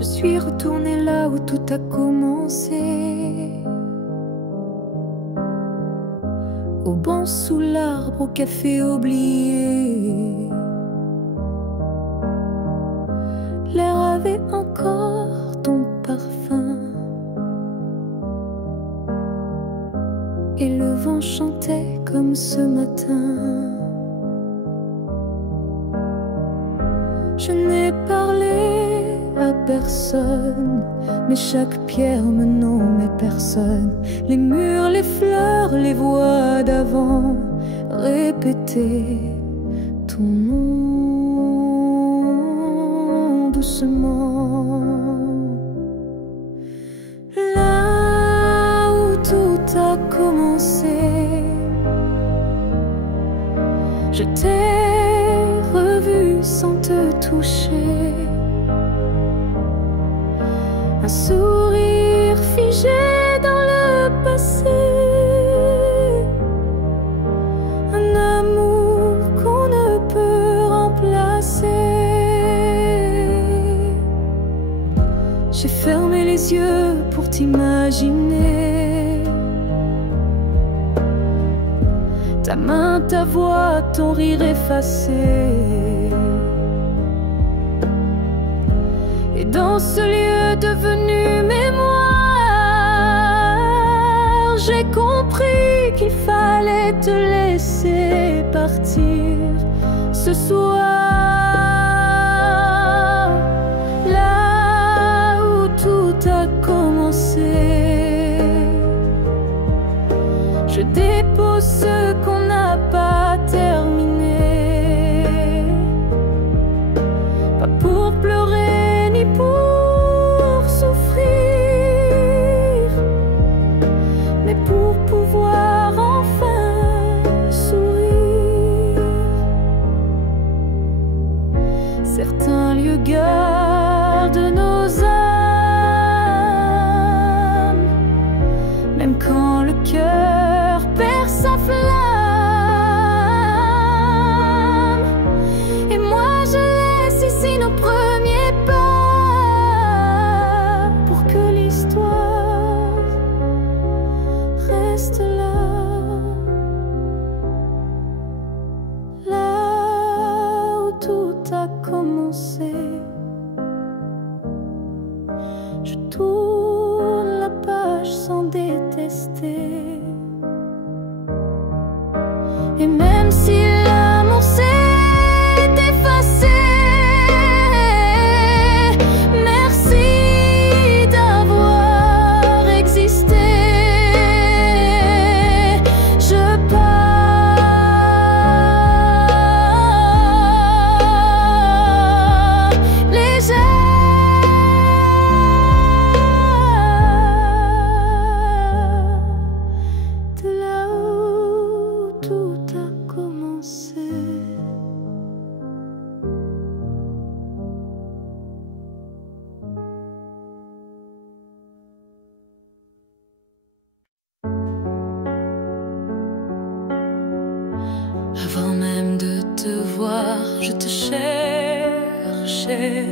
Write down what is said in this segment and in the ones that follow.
Je suis retournée là où tout a commencé, au banc sous l'arbre, au café oublié. L'air avait encore ton parfum et le vent chantait comme ce matin. Je n'ai parlé à personne, mais chaque pierre me nommait personne. Les murs, les fleurs, les voix d'avant répétaient ton nom doucement. Là où tout a commencé, je t'ai revu sans te toucher. Un sourire figé dans le passé, un amour qu'on ne peut remplacer. J'ai fermé les yeux pour t'imaginer. Ta main, ta voix, ton rire effacé. Et dans ce lieu devenu mémoire, j'ai compris qu'il fallait te laisser partir ce soir. Là où tout a commencé, je dépose ce qu'on n'a pas terminé. Pas pour pleurer ni pour souffrir, mais pour pouvoir enfin sourire. Certains lieux gardent nos âmes, même quand le cœur perd sa flamme. Et moi je laisse ici nos premiers pas, pour que l'histoire reste là. Là où tout a commencé, je tourne la page sans détester. Et même si l'amour s'est effacé, merci d'avoir existé. Je pars légère de là où tout a commencé. Avant même de te voir, je te cherchais.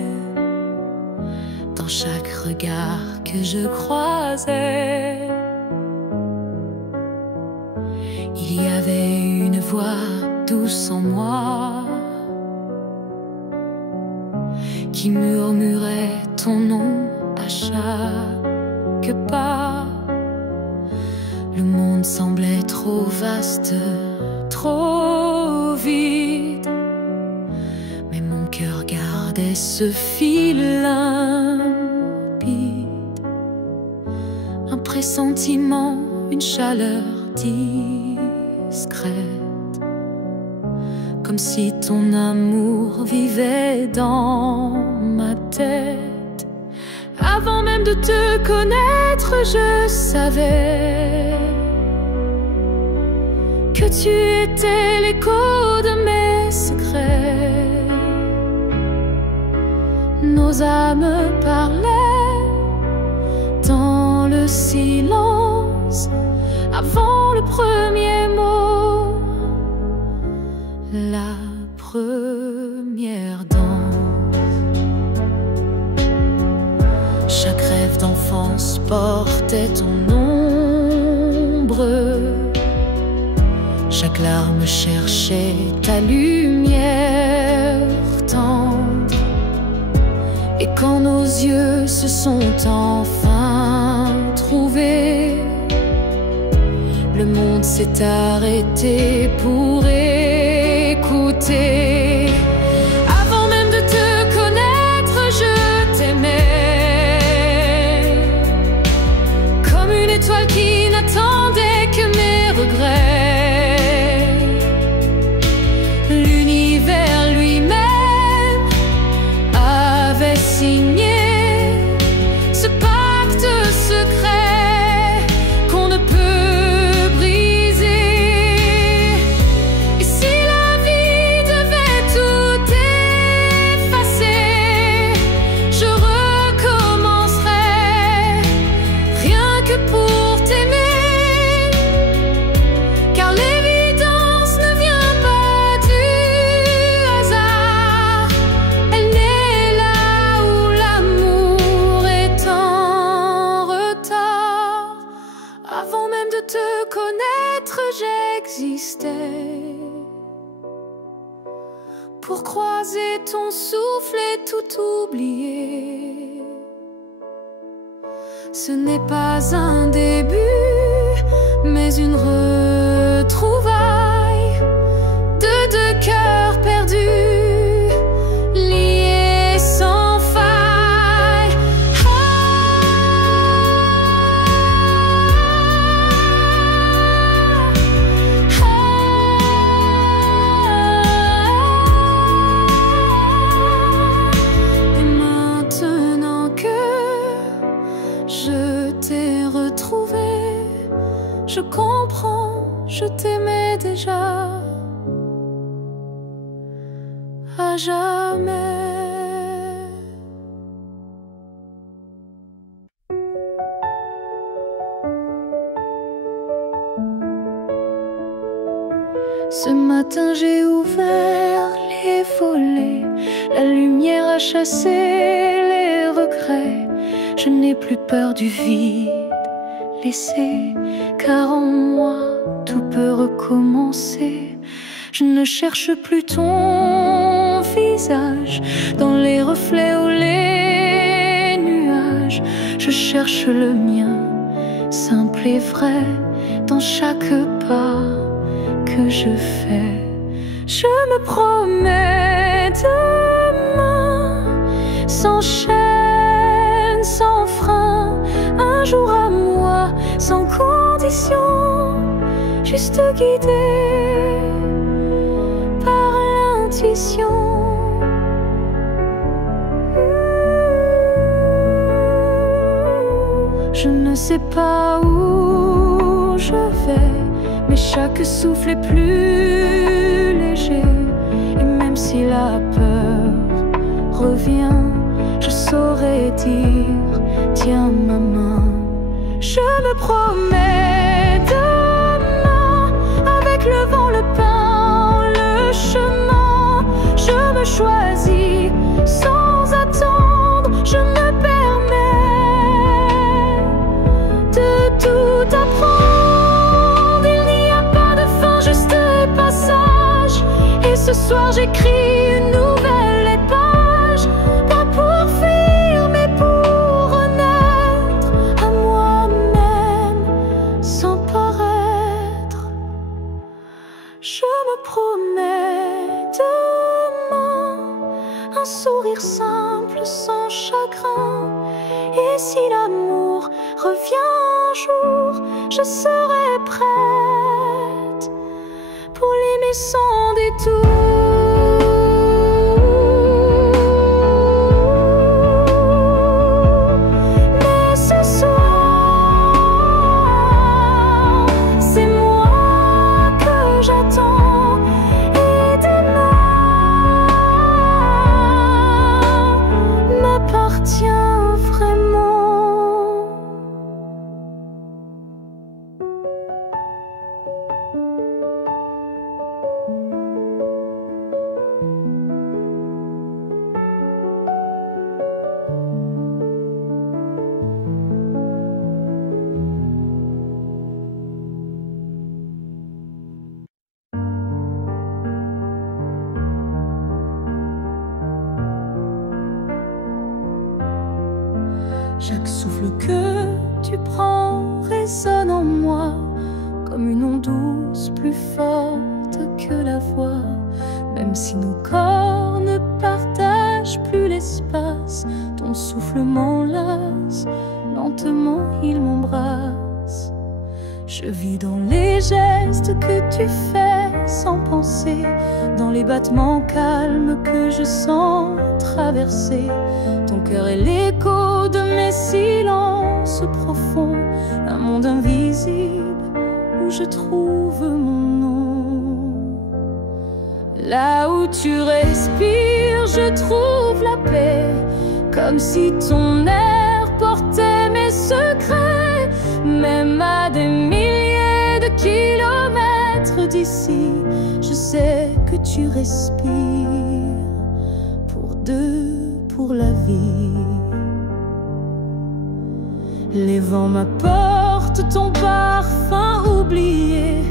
Dans chaque regard que je croisais, il y avait une voix douce en moi qui murmurait ton nom à chaque pas. Le monde semblait trop vaste, trop vide, mais mon cœur gardait ce fil limpide. Un pressentiment, une chaleur discrète, comme si ton amour vivait dans ma tête. Avant même de te connaître, je savais que tu étais l'écho de mes secrets. Nos âmes parlaient dans le silence avant le premier mot, la première danse. d'enfance portait ton ombre. Chaque larme cherchait ta lumière tendre. Et quand nos yeux se sont enfin trouvés, le monde s'est arrêté pour écouter. Avant même de te connaître, je t'aimais, comme une étoile qui n'attendait que mes regrets. L'univers lui-même avait signé ce pacte secret qu'on ne peut briser. Et si la vie devait tout effacer, je recommencerais rien que pour t'aimer. Car l'évidence ne vient pas du hasard, elle naît là où l'amour est en retard. Avant même de te connaître, j'existais pour croiser ton souffle et tout oublier. Ce n'est pas un début, mais une retrouvaille de deux cœurs perdus, liés sans faille. Et maintenant que je t'ai retrouvé, je comprends, je t'aimais déjà à jamais. Ce matin j'ai ouvert les volets, la lumière a chassé les regrets. Je n'ai plus peur du vide laissé, car en moi tout peut recommencer. Je ne cherche plus ton visage dans les reflets ou les nuages. Je cherche le mien, simple et vrai, dans chaque pas que je fais. Je me promets demain, sans chaîne, sans frein, un jour à moi, sans condition, juste guidé par l'intuition. Je ne sais pas où je vais, mais chaque souffle est plus léger. Et même si la peur revient, je saurais dire, tiens ma main. Je me promets demain, avec le vent, le pain, le chemin. Je me choisis sans attendre, je me permets de tout apprendre. Il n'y a pas de fin, juste passage. Et ce soir j'écris une nouvelle page, pas pour fuir mais pour renaître à moi-même sans paraître. Je me promets demain, un sourire simple sans chagrin. Et si l'amour revient un jour, je serai prête pour l'aimer sans détour. Mais ce soir, c'est moi que j'attends. Et demain m'appartient vraiment. Chaque souffle que tu prends résonne en moi comme une onde douce plus forte que la voix. Même si nos corps ne partagent plus l'espace, ton souffle m'enlace, lentement il m'embrasse. Je vis dans les gestes que tu fais sans penser, dans les battements calmes que je sens traverser. Ton cœur est l'écho de mes silences profonds, un monde invisible où je trouve mon nom. Là où tu respires, je trouve la paix, comme si ton air portait mes secrets. Même à des milliers de kilomètres d'ici, je sais que tu respires pour deux, pour la vie. Les vents m'apportent ton parfum oublié,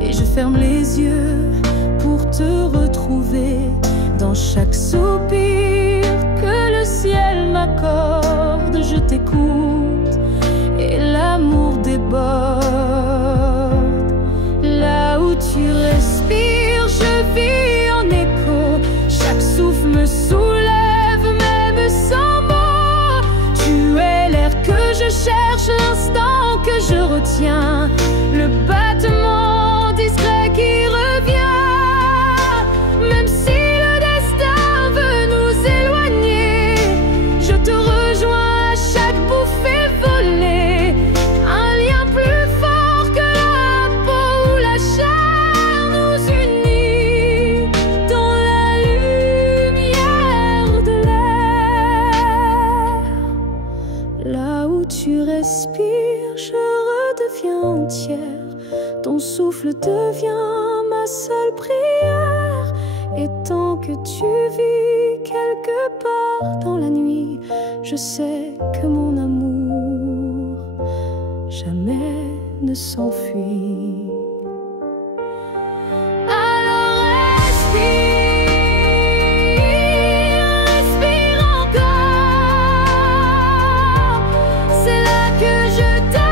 et je ferme les yeux pour te retrouver. Dans chaque soupir que le ciel m'accorde, je t'écoute et l'amour déborde. Là où tu respires, je vis en écho. Chaque souffle me soulève, même sans mots. Tu es l'air que je cherche, l'instant que je retiens, le battement discret qui revient. Même si le destin veut nous éloigner, je te rejoins à chaque bouffée volée. Un lien plus fort que la peau ou la chair nous unit dans la lumière de l'air. Là où tu respires, je redeviens entière. Ton souffle devient ma seule prière. Et tant que tu vis quelque part dans la nuit, je sais que mon amour jamais ne s'enfuit. Alors respire, respire encore. C'est là que je t'aime.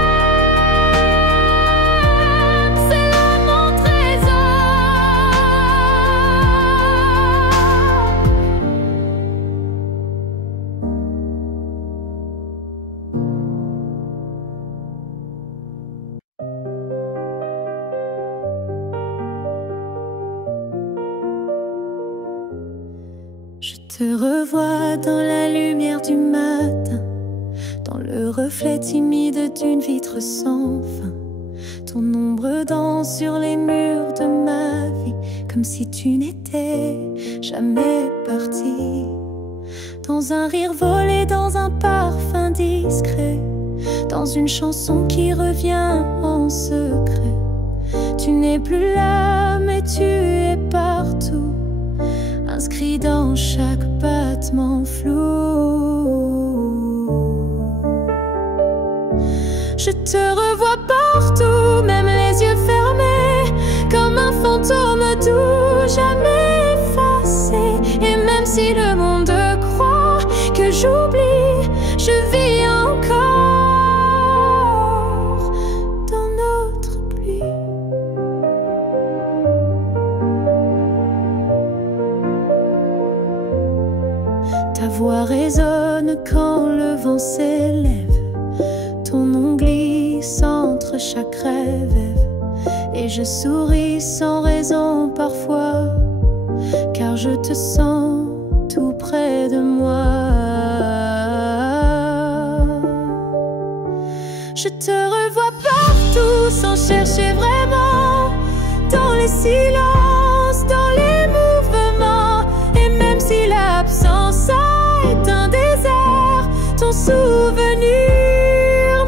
Je te revois dans la lumière du matin, dans le reflet timide d'une vitre sans fin. Ton ombre danse sur les murs de ma vie, comme si tu n'étais jamais parti. Dans un rire volé, dans un parfum discret, dans une chanson qui revient en secret. Tu n'es plus là, mais tu es partout, inscrit dans chaque battement flou. Je te revois partout, même les yeux fermés, comme un fantôme doux, jamais effacé. Et même si le monde croit que j'oublie, je vis encore dans notre pluie. Ta voix résonne quand le vent s'élève, ton nom glisse entre chaque rêve. Et je souris sans raison parfois, car je te sens tout près de moi. Je te revois partout sans chercher vraiment, dans les silences, dans les mouvements. Et même si l'absence est un désert, ton souvenir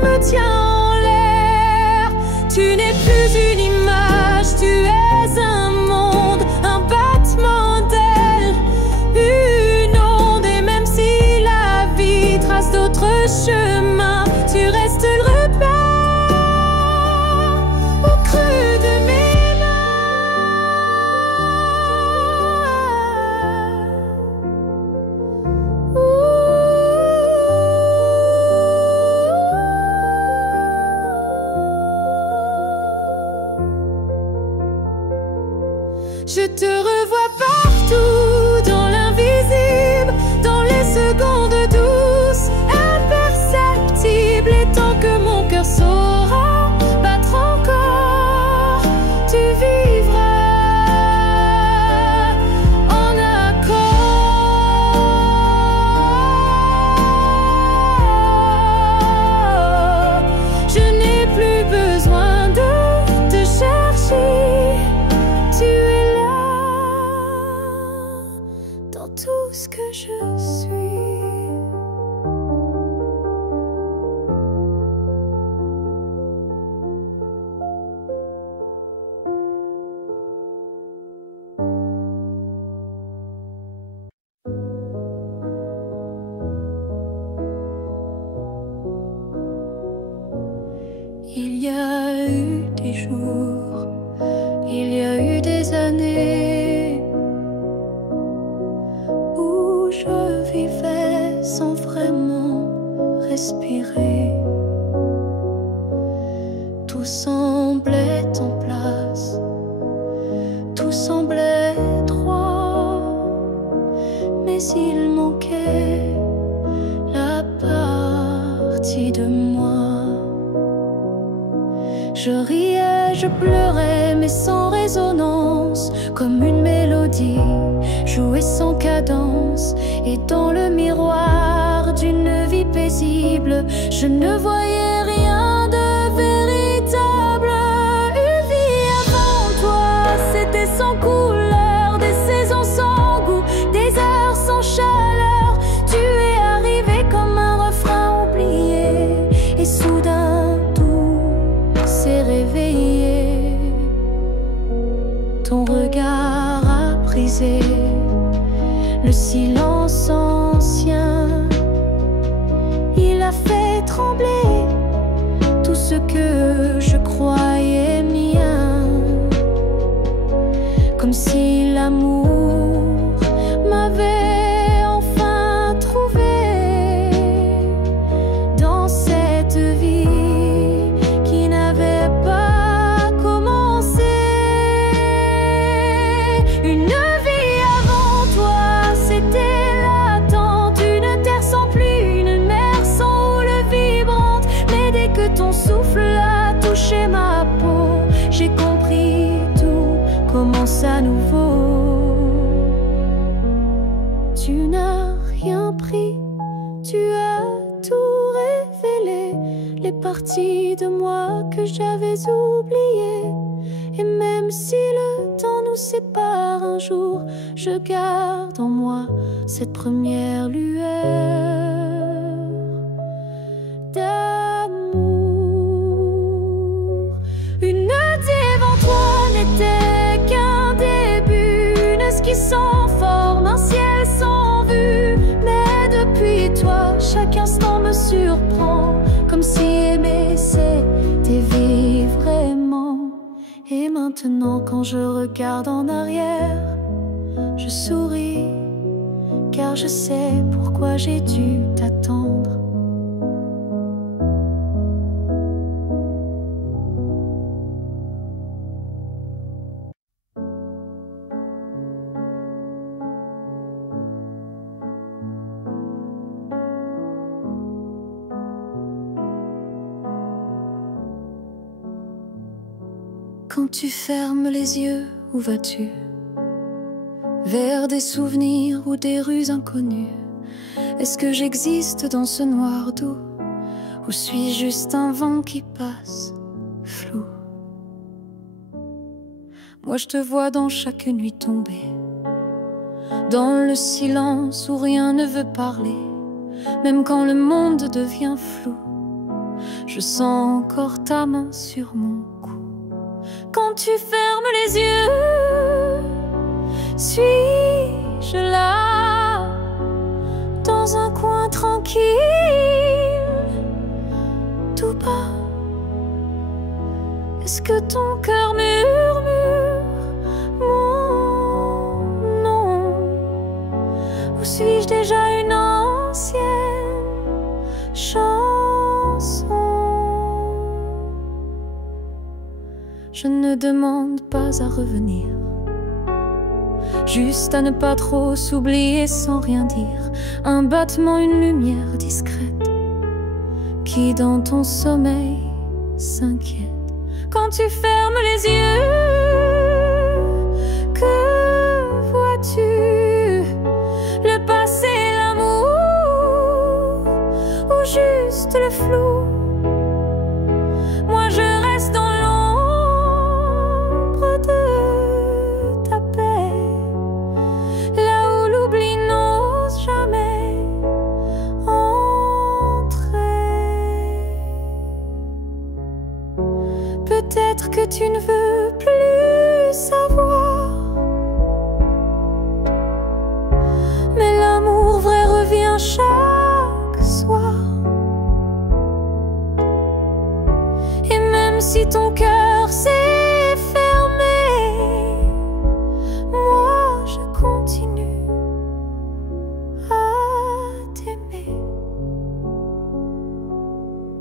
me tient en l'air. Tu n'es plus une image, tu es un monde, un battement d'ailes, une onde. Et même si la vie trace d'autres chemins, tu restes le repère au creux de mes mains. Je te revois partout, dans l'invisible, dans les secondes douces, imperceptibles. Et tant que mon cœur saura battre encore, tu vivras en accord. Je n'ai plus besoin de te chercher. Tu es là dans tout ce que je suis. Il y a eu des jours, il y a eu des années où je vivais sans vraiment respirer. Tout semblait en place, tout semblait droit, mais il manquait la partie de moi. Je riais, je pleurais, mais sans résonance, comme une mélodie jouée sans cadence. Et dans le miroir d'une vie paisible, je ne voyais rien de véritable. Une vie avant toi, c'était sans couleur, des saisons sans goût, des heures sans chaleur. Tu es arrivé comme un refrain oublié, et soudain s'est réveillé. Ton regard a brisé le silence ancien. Il a fait trembler tout ce que je croyais mien, comme si l'amour m'avait enfin trouvé dans cette vie qui n'avait pas commencé. Une vie avant toi, c'était l'attente, une terre sans pluie, une mer sans houle vibrante. Mais dès que ton souffle a touché ma peau, j'ai compris, tout commence à nouveau. Tu n'as rien pris, tu as tout révélé, les parties de moi que j'avais oubliées. Et même si le temps nous sépare un jour, je garde en moi cette première lueur d'amour. Une nuit devant toi n'était qu'un début, une esquisse sans forme, un ciel sans vue. Mais depuis toi, chaque instant me surprend, comme si aimer c'était vivre vraiment. Et maintenant quand je regarde en arrière, je souris, car je sais pourquoi j'ai dû t'attendre. Quand tu fermes les yeux, où vas-tu? Vers des souvenirs ou des rues inconnues? Est-ce que j'existe dans ce noir doux, ou suis-je juste un vent qui passe, flou? Moi je te vois dans chaque nuit tombée, dans le silence où rien ne veut parler. Même quand le monde devient flou, je sens encore ta main sur mon cou. Quand tu fermes les yeux, suis-je là, dans un coin tranquille, tout bas? Est-ce que ton cœur murmure mon nom, ou suis-je déjà une ancienne chanson? Je ne demande pas à revenir, juste à ne pas trop s'oublier sans rien dire. Un battement, une lumière discrète qui dans ton sommeil s'inquiète. Quand tu fermes les yeux, que vois-tu? Le passé, l'amour ou juste le flou? Moi je reste dans l'ombre de ta paix, là où l'oubli n'ose jamais entrer. Peut-être que tu ne veux plus savoir, mais l'amour vrai revient chaque soir. Et même si ton cœur s'est fermé, moi je continue à t'aimer.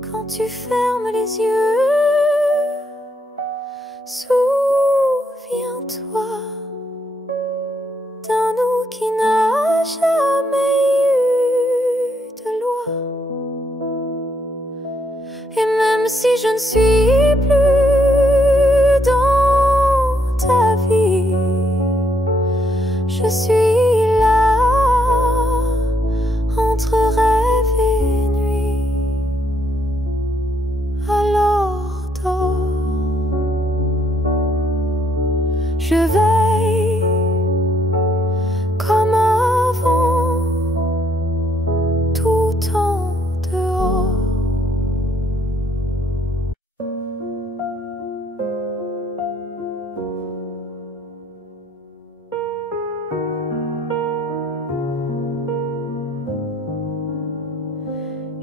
Quand tu fermes les yeux, souviens-toi d'un nous qui n'a jamais eu de loi. Et même si je ne suis plus dans ta vie, je suis là entre rêve et nuit. Alors dors, je veille comme avant, tout en dehors.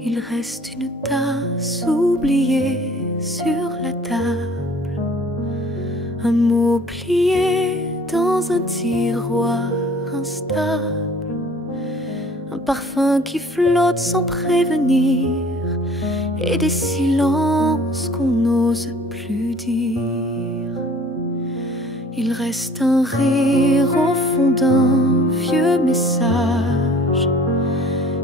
Il reste une tasse oubliée sur la table, un mot plié dans un tiroir instable, un parfum qui flotte sans prévenir, et des silences qu'on n'ose plus dire. Il reste un rire au fond d'un vieux message,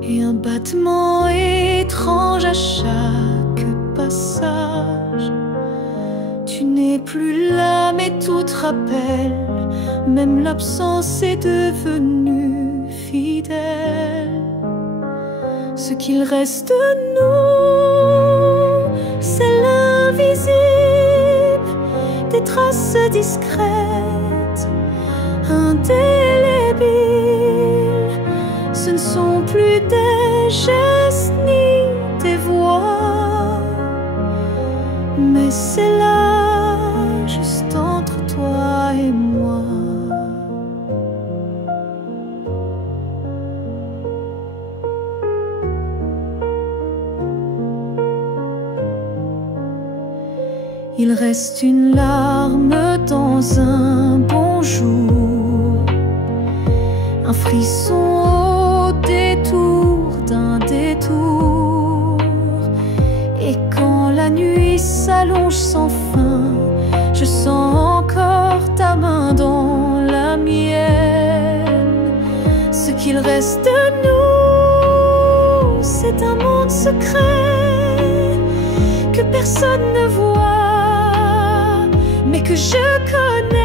et un battement étrange à chaque passage. Tu n'es plus là, mais tout te rappelle, même l'absence est devenue fidèle. Ce qu'il reste de nous, c'est l'invisible, des traces discrètes, indélébiles. Ce ne sont plus des gestes ni des voix, mais c'est là, juste entre toi et moi. Il reste une larme dans un bonjour, un frisson au détour d'un détour. Et quand la nuit s'allonge sans fin, je sens encore ta main dans la mienne. Ce qu'il reste de nous, c'est un monde secret que personne ne voit, mais que je connais.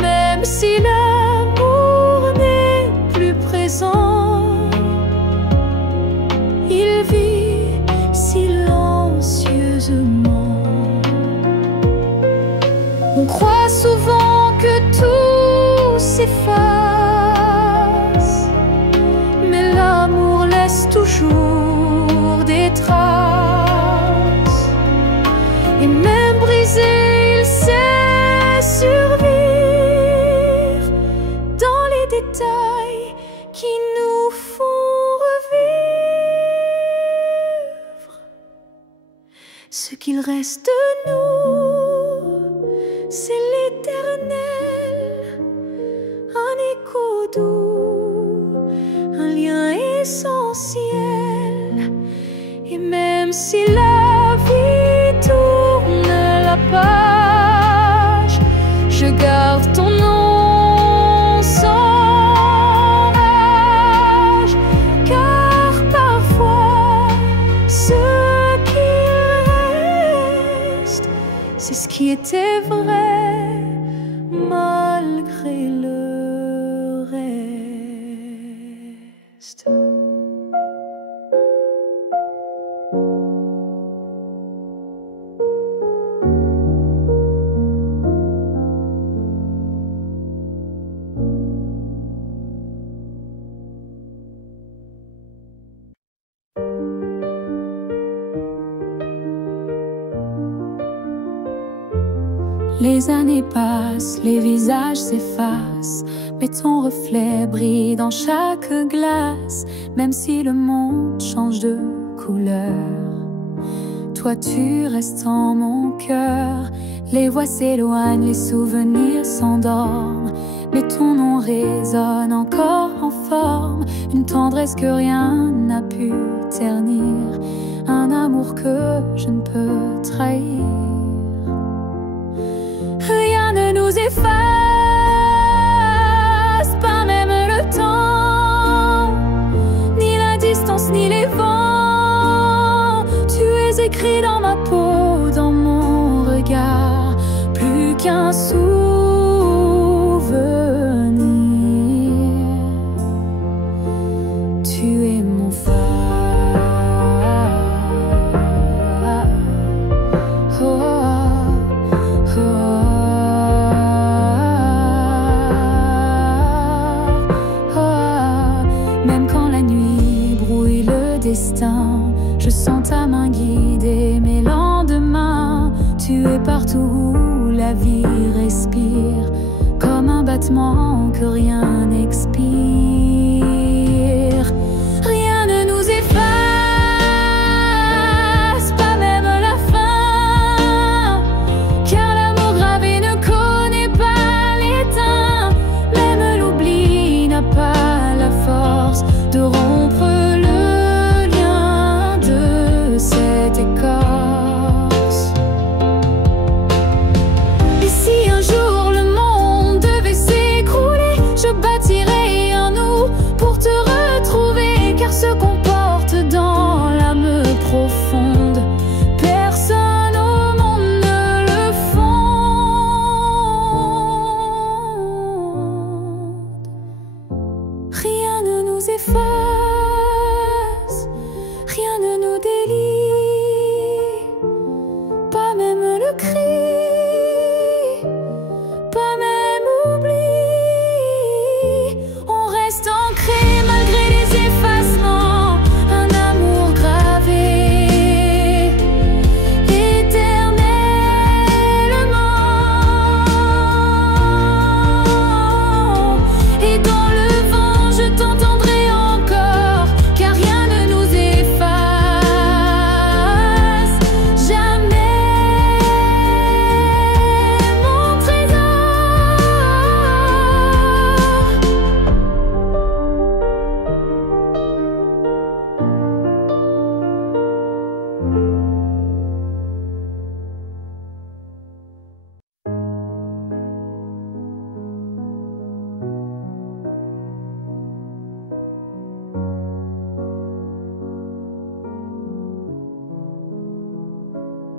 Même si l'amour n'est plus présent, il vit silencieusement. On croit souvent que tout s'efface, mais l'amour laisse toujours des traces. Et même brisé, il sait survivre dans les détails qui nous font revivre. Ce qu'il reste de nous, c'est l'éternel, un écho doux, un lien essentiel. Et même si la vie tourne la page, je garde ton Les années passent, les visages s'effacent, mais ton reflet brille dans chaque glace. Même si le monde change de couleur, toi tu restes en mon cœur. Les voix s'éloignent, les souvenirs s'endorment, mais ton nom résonne encore en forme. Une tendresse que rien n'a pu ternir, un amour que je ne peux trahir. Rien ne nous efface, pas même le temps, ni la distance, ni les vents. Tu es écrit dans ma peau, dans mon regard, plus qu'un souvenir. Tu es mon phare. Je sens ta main guider mes lendemains. Tu es partout où la vie respire, comme un battement que rien n'expire. Rien ne nous efface, pas même la fin, car l'amour gravé ne connaît pas l'étain. Même l'oubli n'a pas la force de rompre cette écorce. Et si un jour le monde devait s'écrouler, je bâtirai un nous pour te retrouver. Car ce qu'on porte dans l'âme profonde, personne au monde ne le fonde. Rien ne nous efface, rien ne nous délie, pas même le cri, pas même oubli. On reste ancré malgré les effacements, un amour gravé éternellement. Et dans le vent je t'entendrai encore, car rien ne nous efface jamais, mon trésor.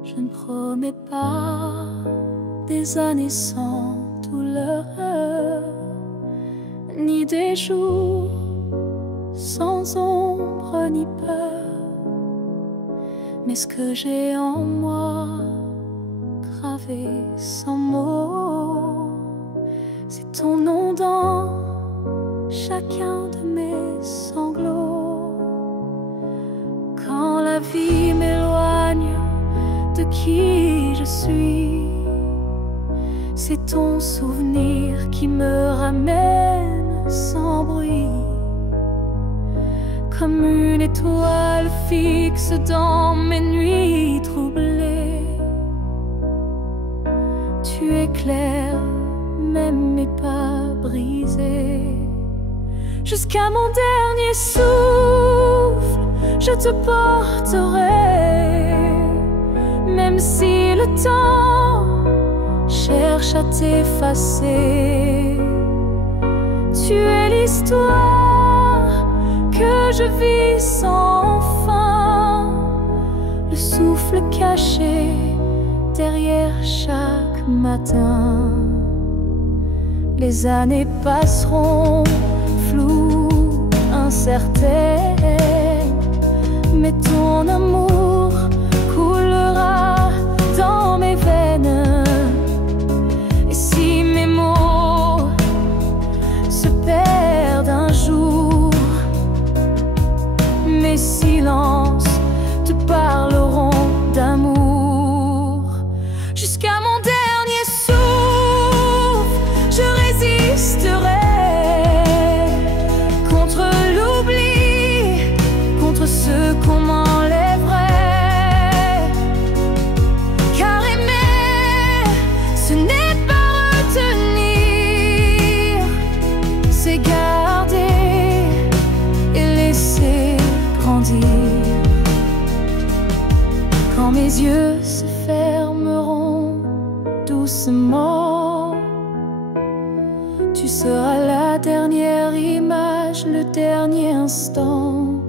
Je ne promets pas des années sans douleur, ni des jours sans ombre ni peur. Mais ce que j'ai en moi, gravé sans mots, c'est ton nom dans chacun de mes sanglots. Quand la vie m'éloigne de qui je suis, c'est ton souvenir qui me ramène sans bruit, comme une étoile fixe dans mes nuits troublées. Tu éclaires même mes pas brisés. Jusqu'à mon dernier souffle, je te porterai, même si le temps cherche à t'effacer. Tu es l'histoire que je vis sans fin, le souffle caché derrière chaque matin. Les années passeront floues, incertaines, mais ton amour coulera dans mes veines. Et si mes mots se perdent un jour, mes silences te parleront d'amour. Jusqu'à mon dernier souffle, seras la dernière image, le dernier instant.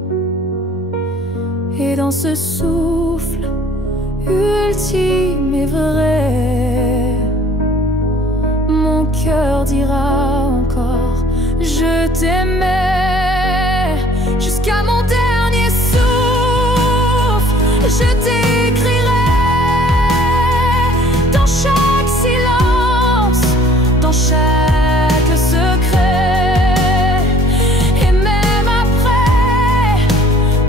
Et dans ce souffle ultime et vrai, mon cœur dira encore je t'aimais. Jusqu'à mon dernier souffle, je t'écrirai dans chaque silence, dans chaque secret. Et même après,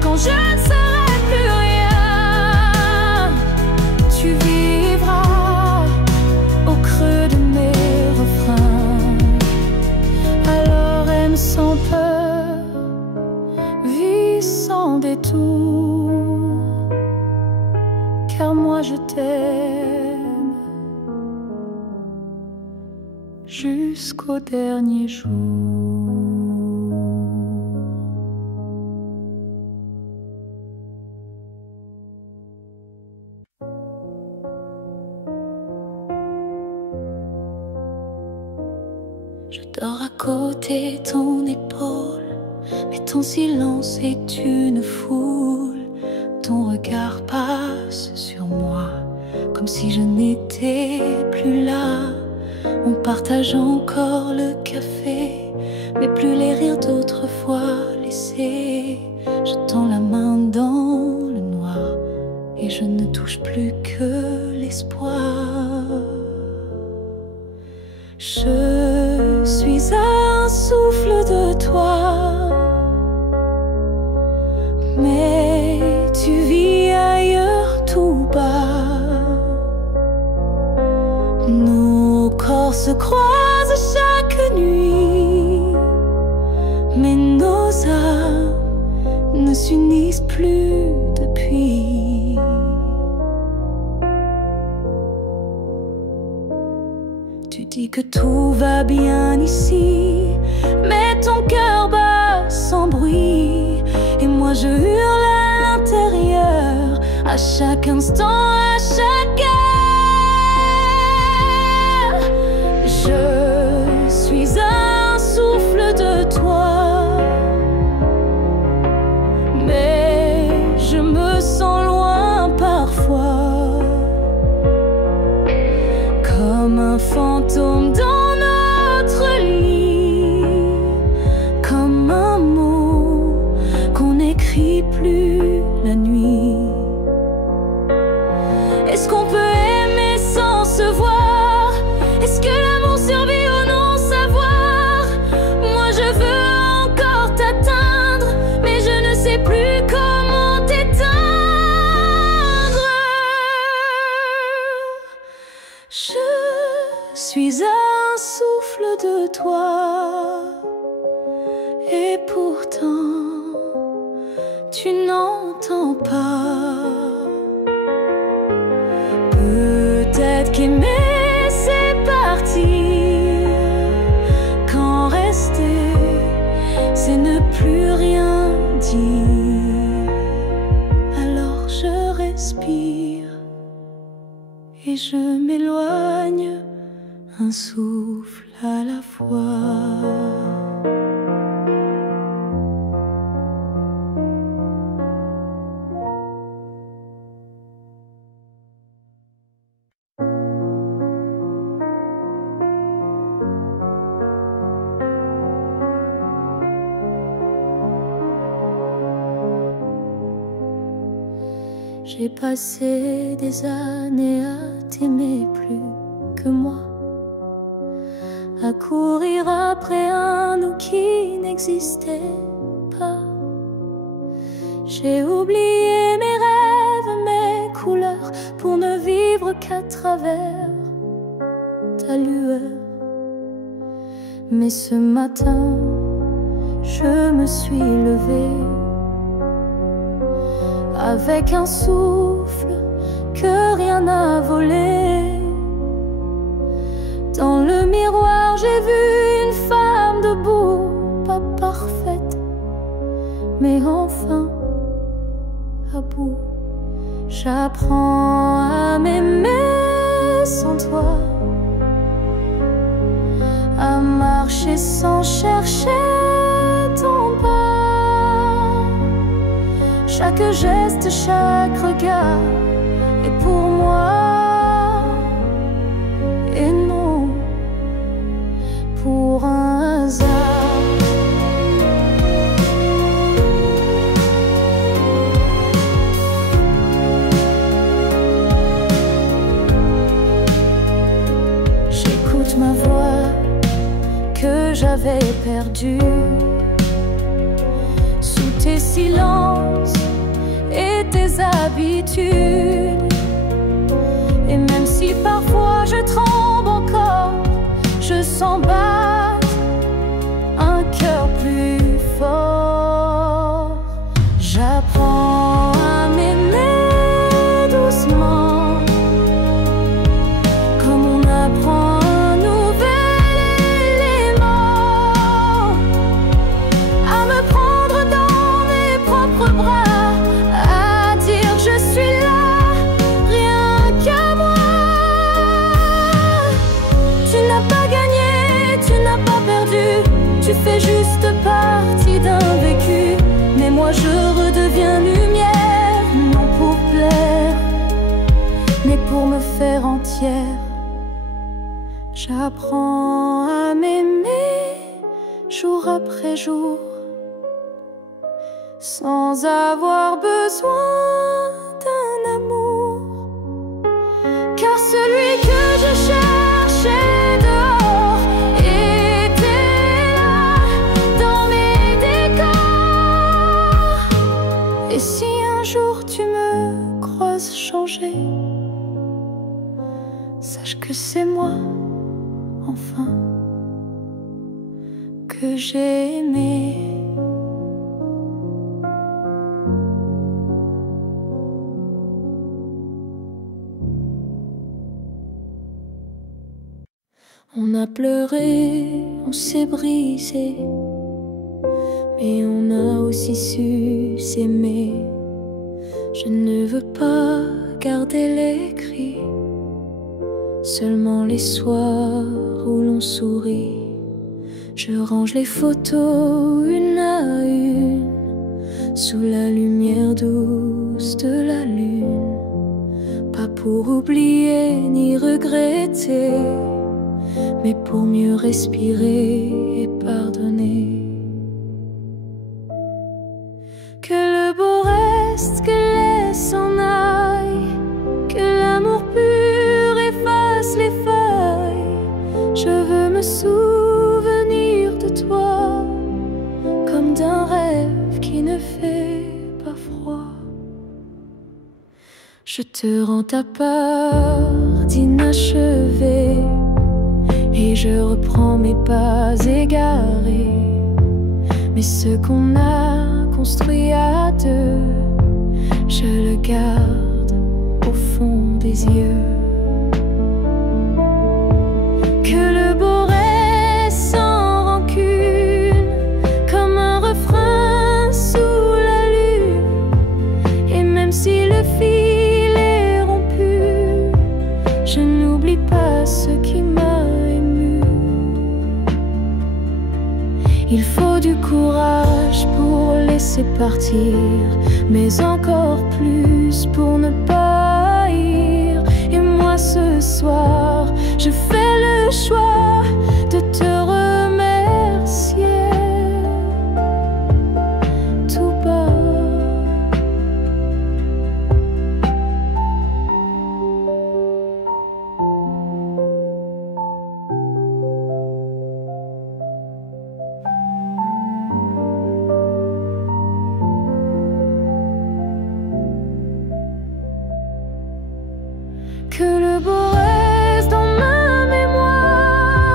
quand je ne serai plus rien, tu vivras au creux de mes refrains. Alors aime sans peur, vis sans détour, car moi je t'aime jusqu'au dernier jour. Je dors à côté de ton épaule, mais ton silence est une foule. Ton regard passe sur moi, comme si je n'étais plus là. On partage encore le café, mais plus les rires d'autrefois laissés. Je tends la main dans le noir et je ne touche plus que l'espoir. Je suis un souffle de toi, mais tu vis ailleurs tout bas. Nos corps se croisent chaque nuit, mais nos âmes ne s'unissent plus depuis. Tu dis que tout va bien ici, mais ton cœur bat sans bruit. Et moi je hurle à l'intérieur, à chaque instant, à chaque heure. Je suis un souffle de toi, mais je me sens loin parfois, comme un fantôme dans notre lit, comme un mot qu'on n'écrit plus la nuit. Est-ce qu'on peut aimer sans se voir? Est-ce que l'amour survit au non-savoir? Moi je veux encore t'atteindre, mais je ne sais plus comment t'éteindre. Je suis un souffle de toi, et pourtant tu n'entends pas. Peut-être qu'aimer c'est partir, quand rester c'est ne plus rien dire. Alors je respire et je m'éloigne, un souffle à la fois. J'ai passé des années à t'aimer plus que moi, à courir après un nous qui n'existait pas. J'ai oublié mes rêves, mes couleurs, pour ne vivre qu'à travers ta lueur. Mais ce matin, je me suis levée avec un souffle que rien n'a volé. Dans le miroir, j'ai vu une femme debout, pas parfaite, mais enfin à bout. J'apprends à m'aimer sans toi, à m'arrêter marcher sans chercher ton pas. Chaque geste, chaque regard est pour moi, et non pour un hasard. J'écoute ma voix que j'avais perdue sous tes silences et tes habitudes. Et même si parfois je tremble encore, je sens battre un cœur plus fort. J'apprends à m'aimer doucement, comme on apprend un nouvel élément, à me prendre dans mes propres bras, à dire je suis là, rien qu'à moi. Tu n'as pas gagné, tu n'as pas perdu, tu fais juste partie d'un vécu. Mais moi je redeviens lumière, non pour plaire, mais pour me faire entière. J'apprends à m'aimer jour après jour, sans avoir besoin d'un amour. Car celui que je cherchais dehors était là, dans mes décors. Et si un jour tu me croises changer, sache que c'est moi, enfin, que j'ai aimé. On a pleuré, on s'est brisé, mais on a aussi su s'aimer. Je ne veux pas garder les cris, seulement les soirs où l'on sourit. Je range les photos une à une, sous la lumière douce de la lune. Pas pour oublier ni regretter, mais pour mieux respirer et pardonner. Que le beau reste, que les s'en aille, que l'amour pur efface les failles. Je veux me souvenir de toi, comme d'un rêve qui ne fait pas froid. Je te rends ta part d'inachevé, et je reprends mes pas égarés. Mais ce qu'on a construit à deux, je le garde au fond des yeux. Que le beau reste sans rancune, comme un refrain sous la lune. Et même si le fil est rompu, je n'oublie pas ce qui m'a ému. Il faut du courage pour laisser partir, mais encore plus pour ne pas haïr. Et moi ce soir, je fais le choix de te remercier tout bas. Que le beau reste dans ma mémoire,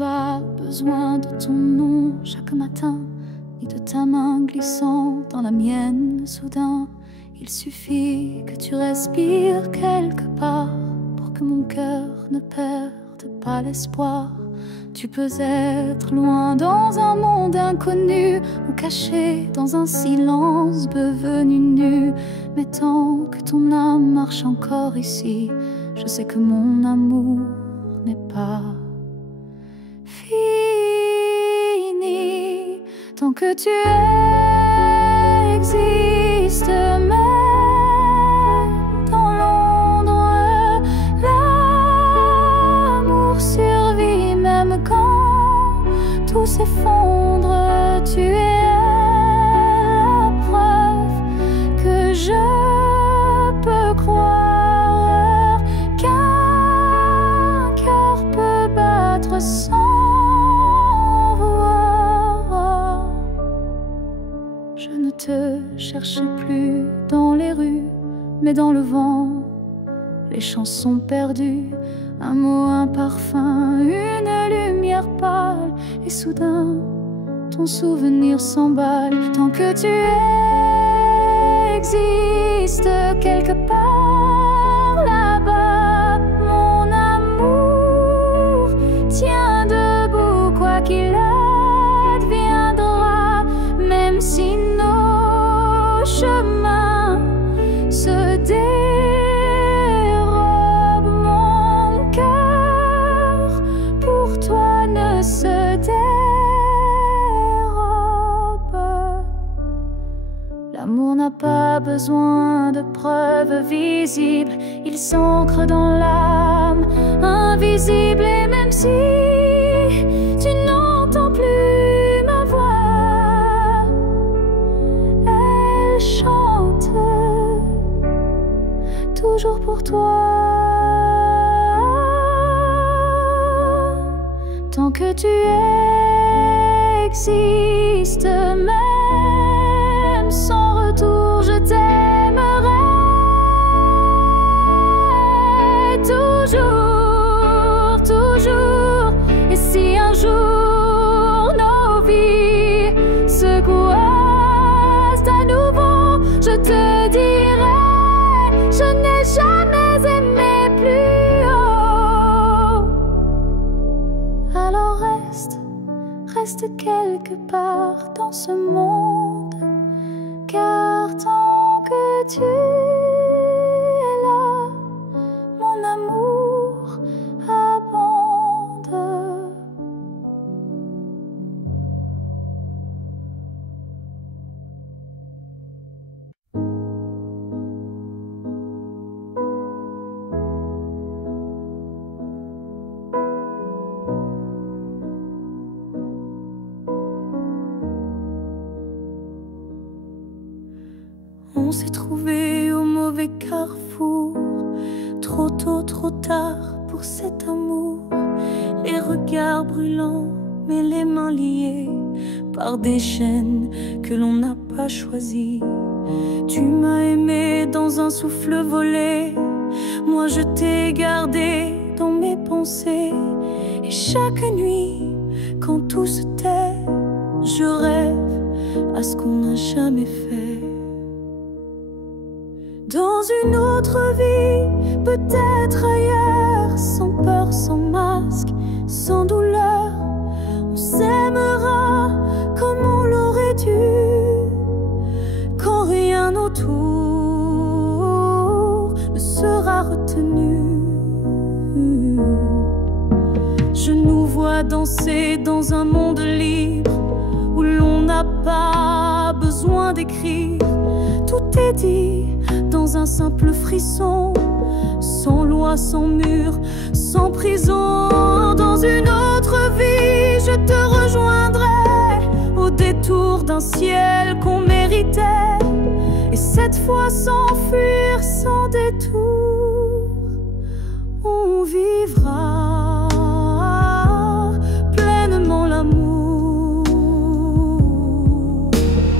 pas besoin de ton nom chaque matin, ni de ta main glissant dans la mienne soudain. Il suffit que tu respires quelque part pour que mon cœur ne perde pas l'espoir. Tu peux être loin dans un monde inconnu ou caché dans un silence devenu nu. Mais tant que ton âme marche encore ici, je sais que mon amour n'est pas fini. Tant que tu existes, même dans l'ombre, l'amour survit. Même quand tout s'effondre, tu es la preuve que je peux croire qu'un cœur peut battre sans voir. Je ne te cherche plus dans les rues, mais dans le vent, les chansons perdues, un mot, un parfum, une lumière pâle, et soudain, ton souvenir s'emballe. Tant que tu existes quelque part là-bas, mon amour tient debout, quoi qu'il adviendra. Même si nos chemins se dérobent, mon cœur pour toi ne se dérobe. L'amour n'a pas besoin de preuves visibles, il s'ancre dans l'âme invisible. Et même si tu n'entends plus ma voix, elle chante toujours pour toi. Tant que tu existes, même sans retour, je t'aimerai toujours, toujours. Et si un jour nos vies se croisent à nouveau, je te dirai, je n'ai jamais aimé plus haut. Alors reste quelque part dans ce monde, car tant que tu es là, mon amour abonde. On s'est trouvé au mauvais carrefour, trop tôt, trop tard pour cet amour. Les regards brûlants, mais les mains liées par des chaînes que l'on n'a pas choisies. Tu m'as aimé dans un souffle volé, moi je t'ai gardé dans mes pensées. Et chaque nuit, quand tout se tait, je rêve à ce qu'on n'a jamais fait. Dans une autre vie, peut-être ailleurs, sans peur, sans masque, sans douleur, on s'aimera comme on l'aurait dû, quand rien autour ne sera retenu. Je nous vois danser dans un monde libre, où l'on n'a pas besoin d'écrire. Tout est dit dans un simple frisson, sans loi, sans mur, sans prison. Dans une autre vie, je te rejoindrai au détour d'un ciel qu'on méritait, et cette fois sans fuir, sans détour, on vivra pleinement l'amour.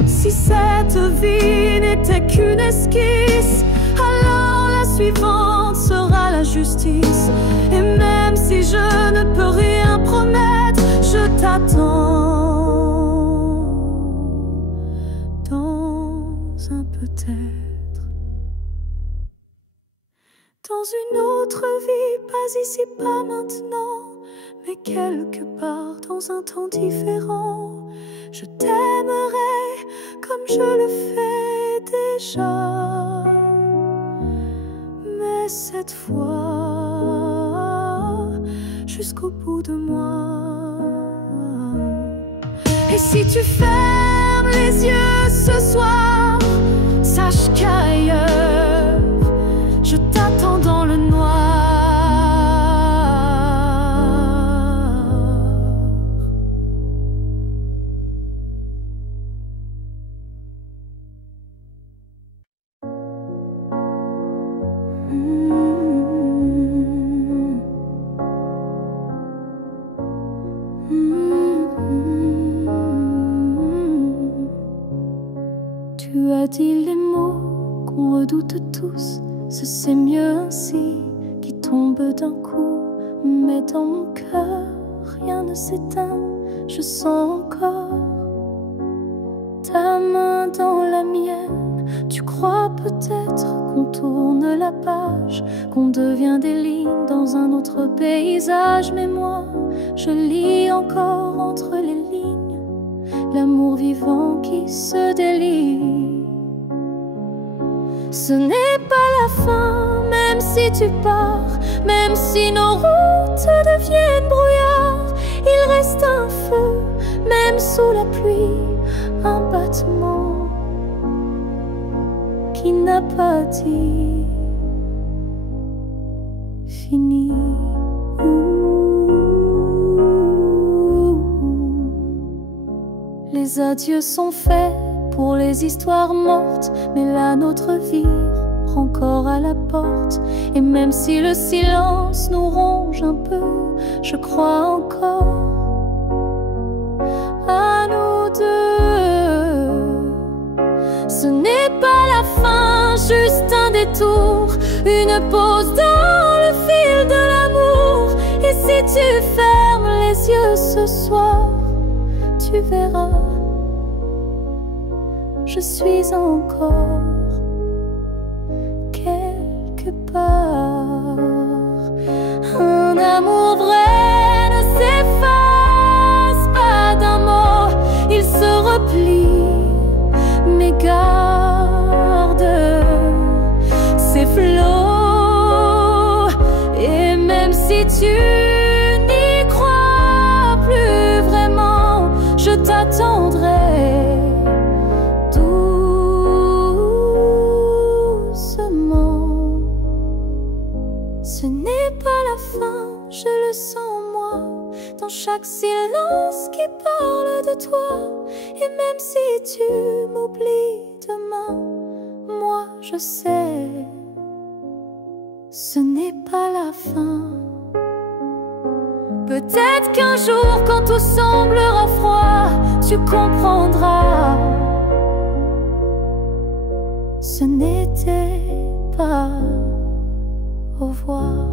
Si cette vie n'était qu'une esquisse, alors la suivante sera la justice. Et même si je ne peux rien promettre, je t'attends dans un peut-être, dans une autre vie, pas ici, pas maintenant, mais quelque part dans un temps différent. Je t'aimerai comme je le fais déjà, mais cette fois jusqu'au bout de moi. Et si tu fermes les yeux ce soir, sache qu'ailleurs je t'attends dans le noir. Tu as dit les mots qu'on redoute tous, c'est mieux ainsi, qui tombent d'un coup. Mais dans mon cœur, rien ne s'éteint, je sens encore ta main dans la mienne. Tu crois peut-être qu'on tourne la page, qu'on devient des lignes dans un autre paysage. Mais moi, je lis encore entre les lignes l'amour vivant qui se délie. Ce n'est pas la fin, même si tu pars, même si nos routes deviennent brouillards. Il reste un feu, même sous la pluie, un battement qui n'a pas dit fini. Les adieux sont faits pour les histoires mortes, mais la nôtre vie prend corps à la porte. Et même si le silence nous ronge un peu, je crois encore à nous deux. Ce n'est pas la fin, juste un détour, une pause dans le fil de l'amour. Et si tu fermes les yeux ce soir, tu verras, je suis encore quelque part. Un amour vrai ne s'efface pas d'un mot, il se replie, mais garde ses flots. Et même si tu n'y crois plus vraiment, je t'attendrai doucement. Ce n'est pas la fin, je le sens en moi, dans chaque silence qui parle de toi. Et même si tu m'oublies demain, moi je sais, ce n'est pas la fin. Peut-être qu'un jour, quand tout semblera froid, tu comprendras, ce n'était pas au revoir.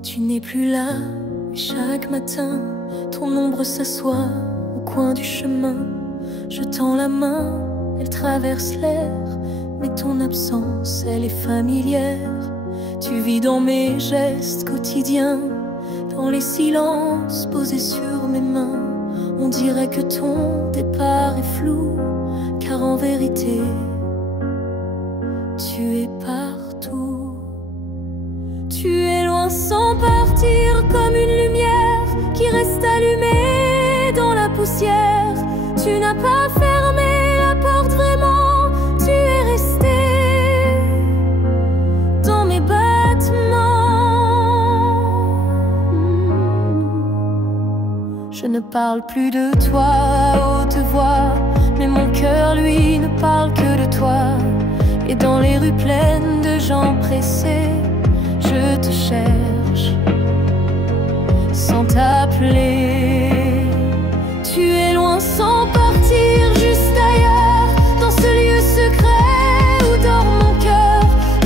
Tu n'es plus là, mais chaque matin, ton ombre s'assoit au coin du chemin. Je tends la main, elle traverse l'air, mais ton absence, elle est familière. Tu vis dans mes gestes quotidiens, dans les silences posés sur mes mains. On dirait que ton départ est flou, car en vérité, tu es partout. Tu es loin sans partir, comme une lumière qui reste allumée dans la poussière. Tu n'as pas fermé la porte vraiment, tu es resté dans mes battements. Je ne parle plus de toi à haute voix, mais mon cœur lui ne parle que de toi. Et dans les rues pleines de gens pressés, je te cherche sans t'appeler. Tu es loin sans partir, juste ailleurs, dans ce lieu secret où dort mon cœur.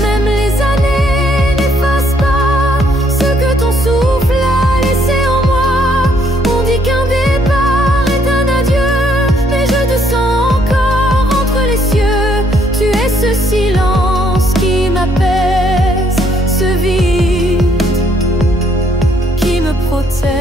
Même les années n'effacent pas ce que ton souffle a laissé en moi. On dit qu'un départ est un adieu, mais je te sens encore entre les cieux. Tu es ce silence qui m'apaise, ce vide qui me protège.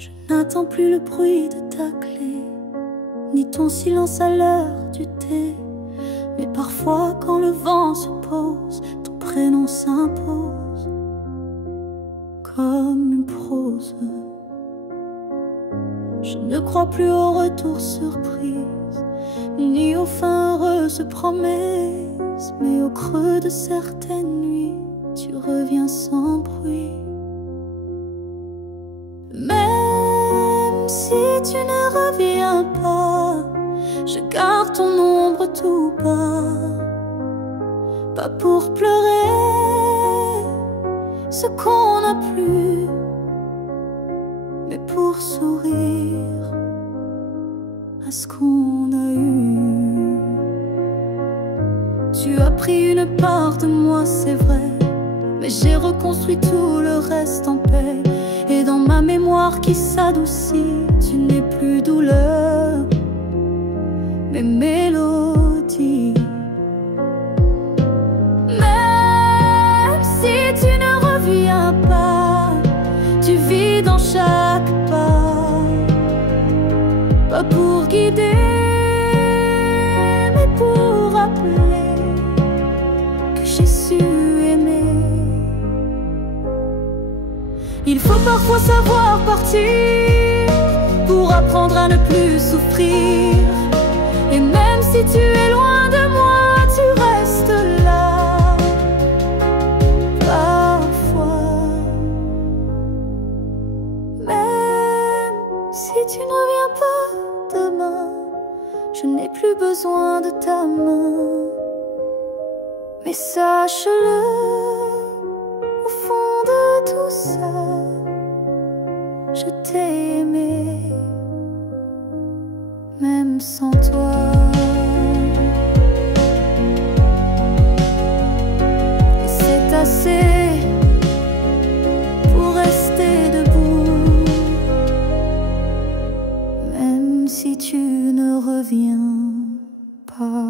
Je n'attends plus le bruit de ta clé, ni ton silence à l'heure du thé. Mais parfois quand le vent se pose, ton prénom s'impose comme une prose. Je ne crois plus au retour surprise, ni aux fins heureuses promesses. Mais au creux de certaines nuits, tu reviens sans bruit. Même si tu ne reviens pas, je garde ton ombre tout bas. Pas pour pleurer ce qu'on n'a plus, mais pour sourire à ce qu'on a eu. Tu as pris une part de moi, c'est vrai, mais j'ai reconstruit tout le reste en paix. Et dans ma mémoire qui s'adoucit, tu n'es plus douleur, mais mélodie. Même si tu ne reviens pas, tu vis dans chaque pas. Pas pour guider, mais pour rappeler que j'ai su aimer. Il faut parfois savoir partir pour apprendre à ne plus souffrir. Et même si tu es loin de moi, tu restes là. Parfois, même si tu ne reviens pas demain, je n'ai plus besoin de ta main. Mais sache-le, au fond de tout ça, je t'ai aimé, même sans toi. C'est assez pour rester debout, même si tu ne reviens pas.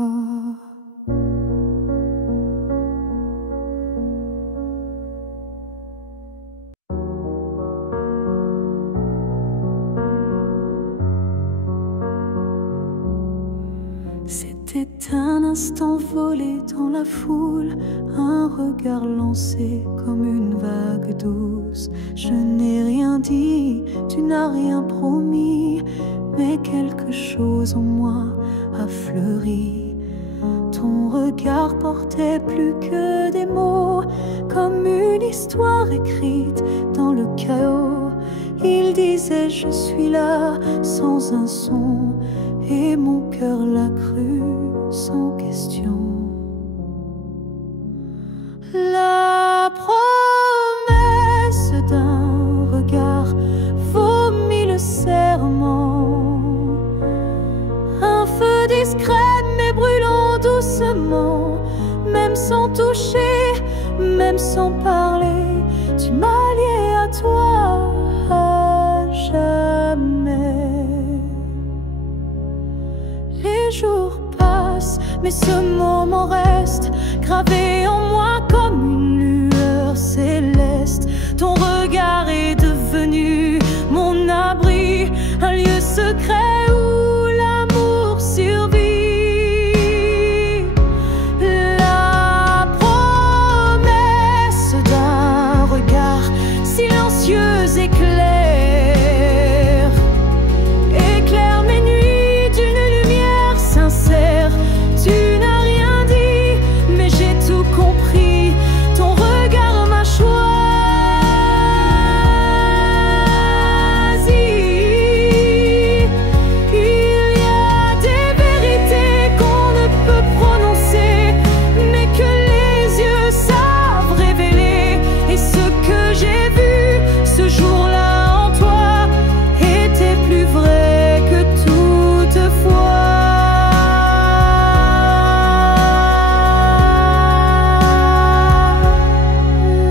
C'était un instant volé dans la foule, un regard lancé comme une vague douce. Je n'ai rien dit, tu n'as rien promis, mais quelque chose en moi a fleuri. Ton regard portait plus que des mots, comme une histoire écrite dans le chaos. Il disait je suis là sans un son, et mon cœur l'a cru sans question. Là sans parler, tu m'as lié à toi à jamais. Les jours passent, mais ce moment reste gravé en moi comme une lueur céleste. Ton regard est devenu mon abri, un lieu secret où l'amour survit. La promesse d'un regard silencieux éclaire mes nuits d'une lumière sincère. Tu n'as rien dit, mais j'ai tout compris. Ton regard m'a choisi. Il y a des vérités qu'on ne peut prononcer, mais que les yeux savent révéler. Et ce que j'ai vu ce jour-là en toi était plus vrai que toutefois.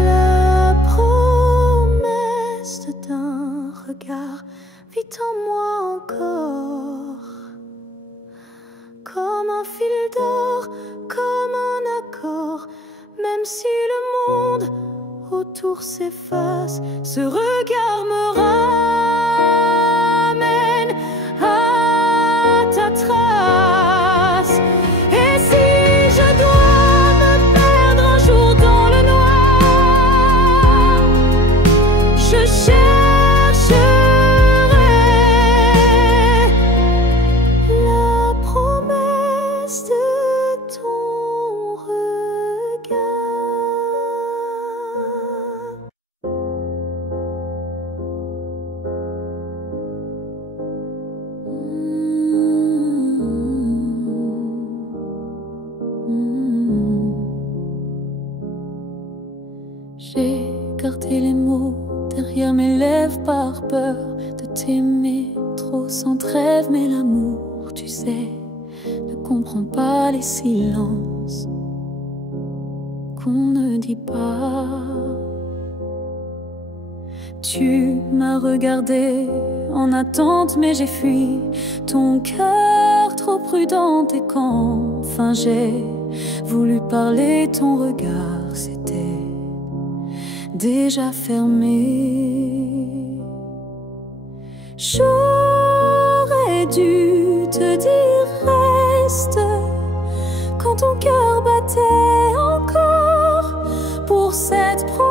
La promesse d'un regard vit en moi encore, comme un fil d'or, comme un accord. Même si le monde autour s'efface, ce regard me ramène à ta trace. Et si je dois me perdre un jour dans le noir, je chercherai la promesse de ton regard. J'ai gardé les mots derrière mes lèvres par peur de t'aimer trop sans trêve. Mais l'amour, tu sais, ne comprend pas les silences qu'on ne dit pas. Tu m'as regardé en attente, mais j'ai fui. Ton cœur trop prudent, et quand enfin j'ai voulu parler, ton regard s'était déjà fermé. J'aurais dû te dire reste quand ton cœur battait encore pour cette promesse.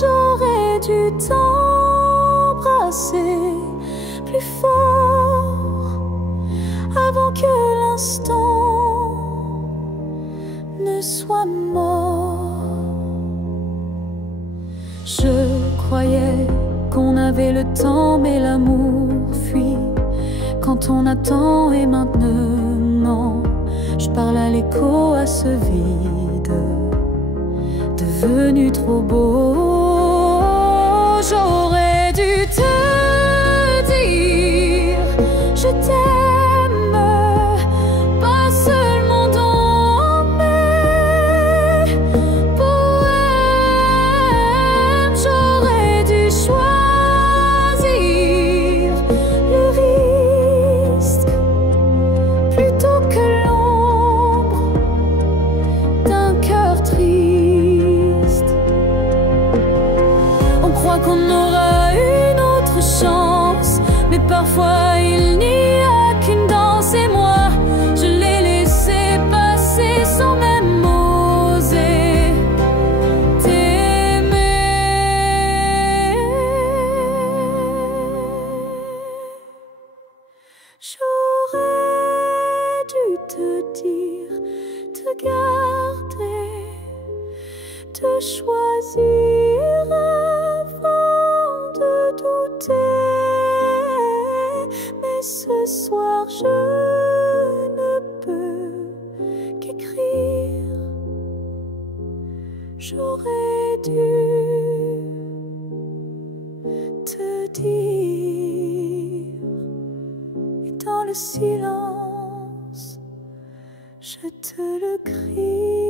J'aurais dû t'embrasser plus fort avant que l'instant ne soit mort. Je croyais qu'on avait le temps, mais l'amour fuit quand on attend. Et maintenant, je parle à l'écho, à ce vide devenu trop beau. J'aurais dû te dire je t'aime, pas seulement dans mes poèmes. J'aurais dû choisir le risque plutôt que l'ombre d'un cœur triste. On croit qu'on aura une autre chance, mais parfois il n'y a qu'une danse. Et moi, je l'ai laissé passer sans même oser t'aimer. J'aurais dû te dire, te garder, te choisir avant de douter. Mais ce soir je ne peux qu'écrire. J'aurais dû te dire, et dans le silence je te le crie.